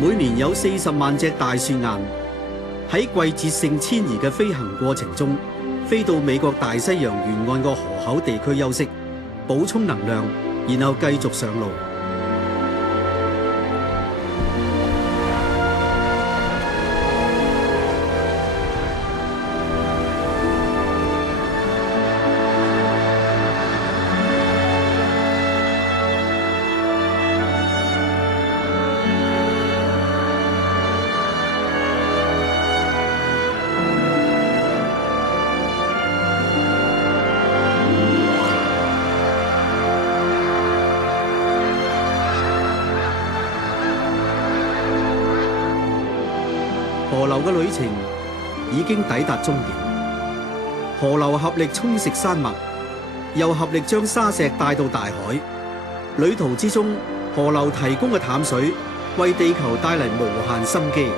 每年有40萬隻大雪雁喺季節性遷移嘅飛行過程中，飛到美國大西洋沿岸個河口地區休息，補充能量，然後繼續上路。河流嘅旅程已經抵達終點，河流合力沖蝕山脈，又合力將沙石帶到大海。旅途之中，河流提供嘅淡水為地球帶嚟無限生機。